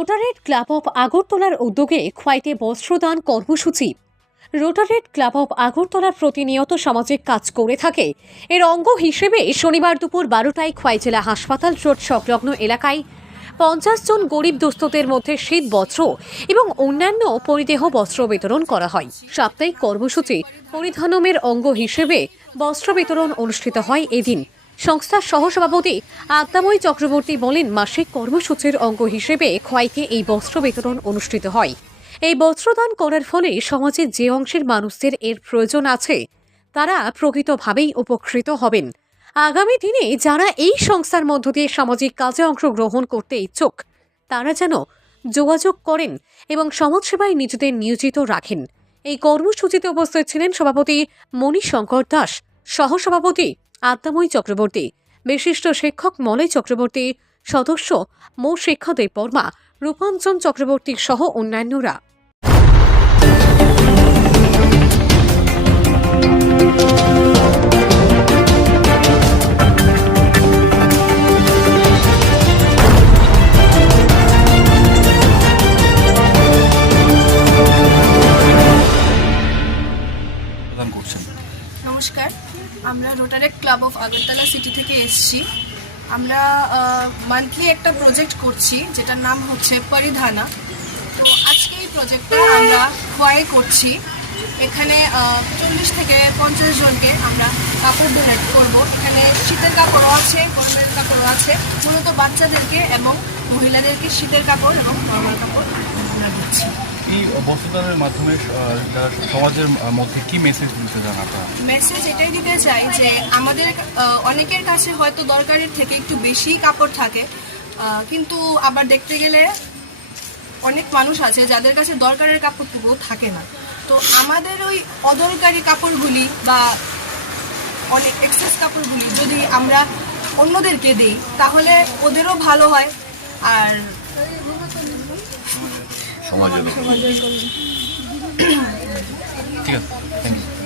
রোটারেট club of আগরতলার উদ্যোগে খোয়াইতে বস্ত্রদান কর্মসূচি। রোটারেট ক্লাব অফ আগরতলার প্রতিনিয়ত সামাজিক কাজ করে থাকে। এর অঙ্গ হিসেবে শনিবার দুপুর বারোটায় খোয়াই জেলা হাসপাতাল রোড সংলগ্ন এলাকায় পঞ্চাশ জন গরিব দুস্থদের মধ্যে শীত বস্ত্র এবং অন্যান্য পরিদেহ বস্ত্র বিতরণ করা হয়। সাপ্তাহিক কর্মসূচি পরিধানমের অঙ্গ হিসেবে বস্ত্র বিতরণ অনুষ্ঠিত হয় এদিন। সংস্থার সহসভাপতি আত্মাময়ী চক্রবর্তী বলেন, মাসিক কর্মসূচির অঙ্গ হিসেবে খোয়াইকে এই বস্ত্র বিতরণ অনুষ্ঠিত হয়। এই বস্ত্রদান করার ফলে সমাজের যে অংশের মানুষদের এর প্রয়োজন আছে, তারা প্রকৃতভাবেই উপকৃত হবেন। আগামী দিনে যারা এই সংস্থার মধ্য দিয়ে সামাজিক কাজে অংশগ্রহণ করতে ইচ্ছুক, তারা যেন যোগাযোগ করেন এবং সমাজসেবায় নিজেদের নিয়োজিত রাখেন। এই কর্মসূচিতে উপস্থিত ছিলেন সভাপতি মণিশঙ্কর দাস, সহসভাপতি আত্মাময়ী চক্রবর্তী। বিশিষ্ট শিক্ষক মলয় চক্রবর্তী সদস্য মৌ. শিক্ষাদেব বর্মা রূপাঞ্চন চক্রবর্তী সহ অন্যান্যরা। নমস্কার। আমরা Rotaract club of Agartala city থেকে এসেছি। আমরা মান্থলি একটা প্রজেক্ট করছি, যেটার নাম হচ্ছে পরিধানা তো আজকে এই প্রজেক্টটা আমরা খোয়াই করছি। এখানে চল্লিশ থেকে পঞ্চাশ জনকে আমরা কাপড় ডোনেট করব। এখানে শীতের কাপড়ও আছে, গরমের কাপড়ও আছে। মূলত বাচ্চাদেরকে এবং মহিলাদেরকে শীতের কাপড় এবং নর্মাল কাপড় আমরা দিচ্ছি। এই বস্ত্রদানের মাধ্যমে সমাজের মধ্যে কি মেসেজ দিতে চান আপনারা? মেসেজ এটাই দিতে চাই যে আমাদের অনেকের কাছে হয়তো দরকারের থেকে একটু বেশি কাপড় থাকে কিন্তু আবার দেখতে গেলে অনেক মানুষ আছে যাদের কাছে দরকারের কাপড়টুকুও থাকে না। তো আমাদের ওই অদরকারি কাপড়গুলি বা অনেক এক্সেস কাপড়গুলি যদি আমরা অন্যদেরকে দিই, তাহলে ওদেরও ভালো হয়। আর ঠিক আছে থ্যাংক ইউ